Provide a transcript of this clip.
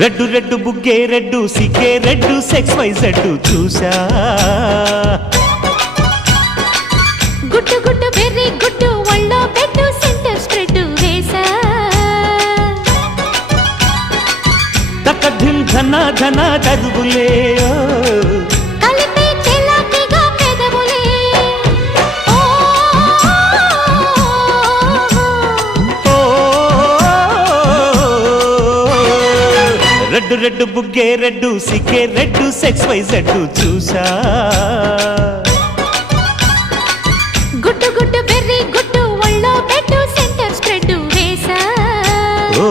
red red బుగ్గే red సిగ్గే red sex Y Z చూసా గుట్టు గుట్టు వెర్రి గుట్టు ఒళ్ళో పెట్టు సెంటర్ స్ప్రెడ్ వేసా తక్క ధిం ధన ధన దరువులే కలిపే చెలాకిగా పెదవులే రెడ్డు రెడ్డు బుగ్గే రెడ్డు సిగ్గే రెడ్డు సెక్స్ వై జెడ్డు చూసా గుట్టు గుట్టు బెర్రీ గుట్టు ఒళ్ళో పెట్టు సెంటర్ స్ప్రెడ్ వేసా ఓ